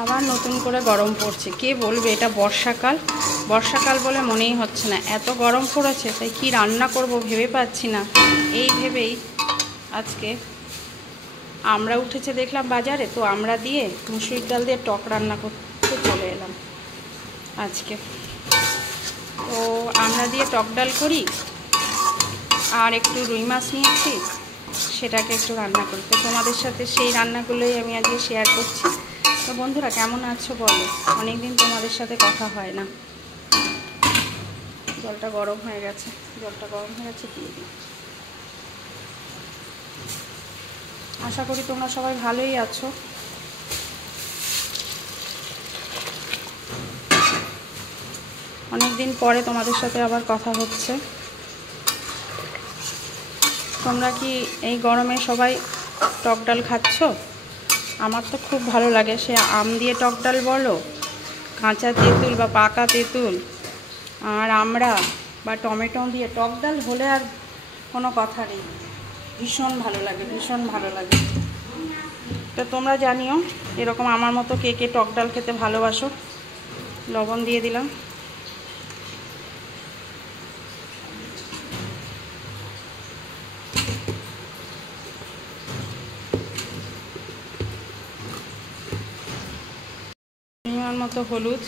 আবার নতুন করে গরম পড়ছে। কে বলবে এটা বর্ষাকাল, বর্ষাকাল বলে মনেই হচ্ছে না, এত গরম পড়েছে। তাই কি রান্না করব ভেবে পাচ্ছি না। এই ভেবেই আজকে আমরা উঠেছে দেখলাম বাজারে, তো আমরা দিয়ে মুসুরির ডাল দিয়ে টক রান্না করতে চলে এলাম আজকে। তো আমরা দিয়ে টক ডাল করি, আর একটু রুই মাছ নিয়েছি, সেটাকে একটু রান্না করি। তো তোমাদের সাথে সেই রান্নাগুলোই আমি আজকে শেয়ার করছি। তো বন্ধুরা কেমন আছো বলো, অনেকদিন তোমাদের সাথে কথা হয় না। জলটা গরম হয়ে গেছে, দিয়ে দিই। আশা করি তোমরা সবাই ভালোই আছো। অনেকদিন পরে তোমাদের সাথে আবার কথা হচ্ছে। তোমরা কি এই গরমে সবাই টক ডাল খাচ্ছ? আমার তো খুব ভালো লাগে। সে আম দিয়ে টক ডাল বলো, কাঁচা তেঁতুল বা পাকা তেঁতুল আর আমড়া বা টমেটো দিয়ে টক ডাল হলে আর কোনো কথা নেই। ভীষণ ভালো লাগে, ভীষণ ভালো লাগে। তো তোমরা জানিও এরকম আমার মতো কে কে টক ডাল খেতে ভালোবাসো। লবণ দিয়ে দিলাম। পরিমাণ মতো হলুদ,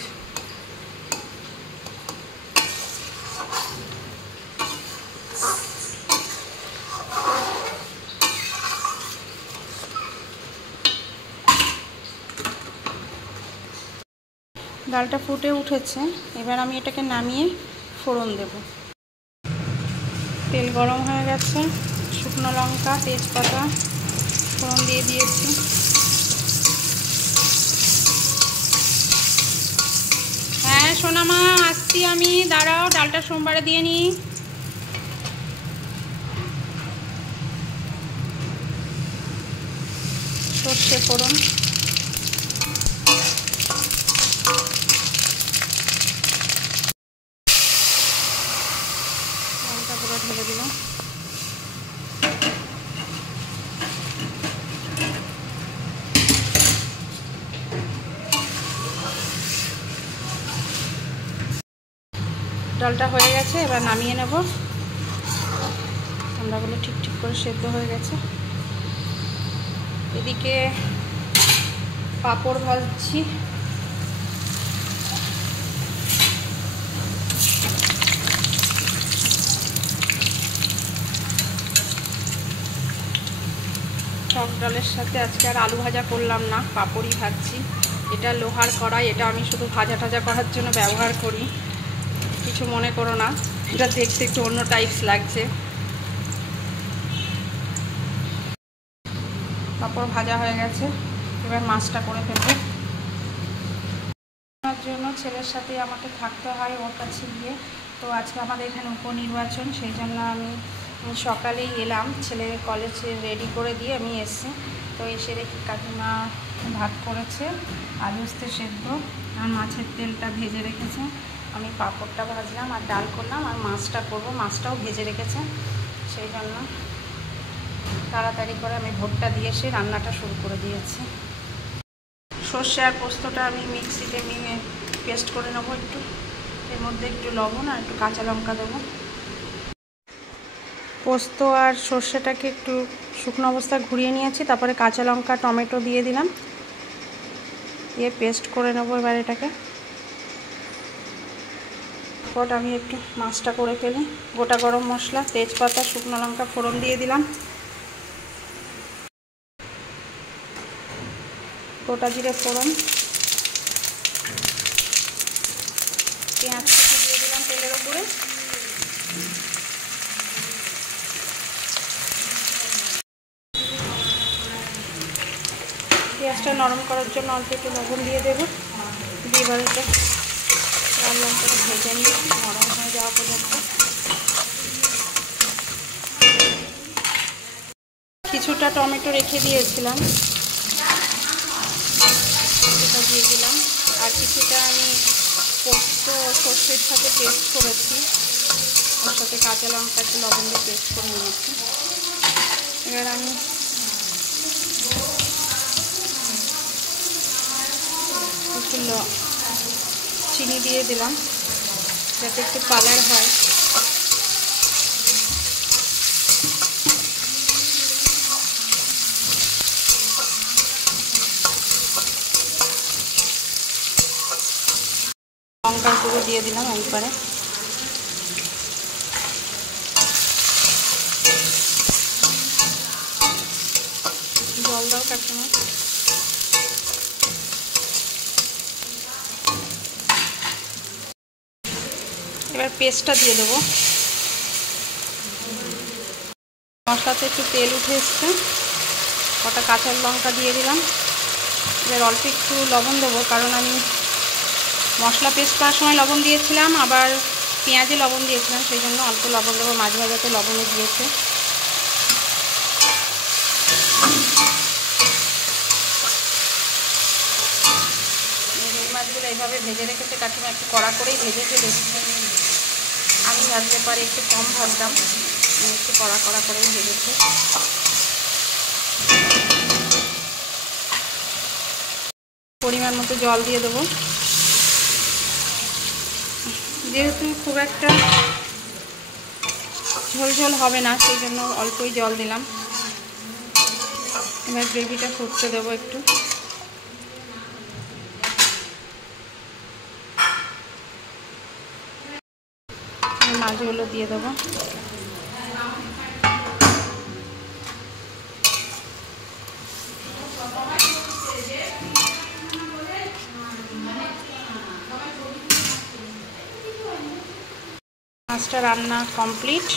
ডালটা ফুটে উঠেছে। এবার আমি এটাকে নামিয়ে ফোড়ন দেব। তেল গরম হয়ে গেছে, শুকনো লঙ্কা তেজপাতা ফোড়ন দিয়ে দিয়েছি। হ্যাঁ সোনামা আসছি আমি, দাঁড়াও, ডালটা সোমবারে দিয়ে নিই। সর্ষে ফোড়ন, লঙ্কা পুরো ঢেলে দিলাম। ডালটা হয়ে গেছে, এবার নামিয়ে নেব। আমড়াগুলো ঠিক ঠিক করে সেদ্ধ হয়ে গেছে। এদিকে পাঁপড় ভাজছি। টক ডালের সাথে আজকে আর আলু ভাজা করলাম না, পাঁপড়ই ভাজছি। এটা লোহার কড়াই, এটা আমি শুধু ভাজা টাজা করার জন্য ব্যবহার করি, কিছু মনে করো না। এটা দেখতে একটু অন্য টাইপস লাগছে। পাঁপড় ভাজা হয়ে গেছে, এবার মাছটা করে ফেলবো। তার জন্য ছেলের সাথে আমাকে থাকতে হয় ওর কাছে গিয়ে। তো আজকে আমাদের এখানে উপনির্বাচন, সেই জন্য আমি সকালেই এলাম। ছেলে কলেজে রেডি করে দিয়ে আমি এসছি। তো এসে দেখি কাকিমা ভাত করেছে, আলু উস্তে সেদ্ধ আর মাছের তেলটা ভেজে রেখেছে। আমি পাঁপড়টা ভাজলাম আর ডাল করলাম, আর মাছটা করব, মাছটাও ভেজে রেখেছে। সেই জন্য তাড়াতাড়ি করে আমি ভোটটা দিয়ে এসে রান্নাটা শুরু করে দিয়েছি। সর্ষে আর পোস্তটা আমি মিক্সিতে পেস্ট করে নেবো একটু। এর মধ্যে একটু লবণ আর একটু কাঁচা লঙ্কা দেবো। পোস্ত আর সর্ষেটাকে একটু শুকনো অবস্থা ঘুরিয়ে নিয়েছি, তারপরে কাঁচা লঙ্কা টমেটো দিয়ে দিলাম, দিয়ে পেস্ট করে নেবো এবার এটাকে। তারপর আমি একটু মাছটা করে ফেলি। গোটা গরম মশলা, তেজপাতা, শুকনো লঙ্কা ফোড়ন দিয়ে দিলাম, গোটা জিরে ফোড়ন, পেঁয়াজ কুচি দিয়ে দিলাম তেলের উপরে। পেঁয়াজটা নরম করার জন্য অল্প একটু লবণ দিয়ে দেবো। দিয়ে এবার এটা লাল লঙ্কাটা ভেজে নিয়ে নরম হয়ে যাওয়া পর্যন্ত। কিছুটা টমেটো রেখে দিয়েছিলাম, সেটা দিয়ে দিলাম। আর কিছুটা আমি পোস্ত সর্ষের সাথে পেস্ট করেছি, ওর সাথে কাঁচা লঙ্কা একটু লবণ দিয়ে পেস্ট করে নিয়েছি। এবার আমি একটু চিনি দিয়ে দিলাম যাতে একটু কালার হয়। লঙ্কার গুঁড়ো দিয়ে দিলাম একবারে। জল দাও কাকিমা। এবার পেস্টটা দিয়ে দেবো। মশলাতে একটু তেল উঠে এসছে, কটা কাঁচা লঙ্কা দিয়ে দিলাম। এবার অল্প একটু লবণ দেবো, কারণ আমি মশলা পেস্ট করার সময় লবণ দিয়েছিলাম, আবার পেঁয়াজে লবণ দিয়েছিলাম, সেই জন্য অল্প লবণ দেবো। মাছ ভাজাতে লবণও দিয়েছে। রুই মাছগুলো এইভাবে ভেজে রেখেছে কাকিমা, একটু কড়া করেই ভেজেছে বেশি। আমি ভাজতে পারি একটু কম ভাজতাম, একটু কড়া কড়া করেই ভেজেছে। পরিমাণ মতো জল দিয়ে দেবো। যেহেতু খুব একটা ঝোল ঝোল হবে না, সেই জন্য অল্পই জল দিলাম। এবার গ্রেভিটা ফুটতে দেবো একটু। মাছগুলো দিয়ে দেবো। মাছটা রান্না কমপ্লিট,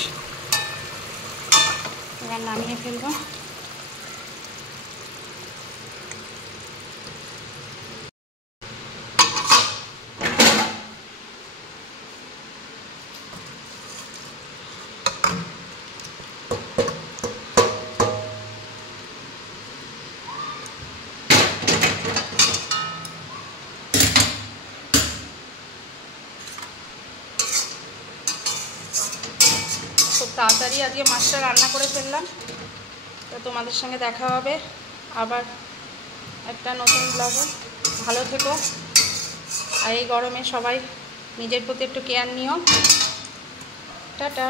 এবার নামিয়ে ফেলবো। খুব তাড়াতাড়ি আজকে মাছটা রান্না করে ফেললাম। তো তোমাদের সঙ্গে দেখা হবে আবার একটা নতুন ব্লগে। ভালো থেকো, আর এই গরমে সবাই নিজের প্রতি একটু কেয়ার নিও। টাটা।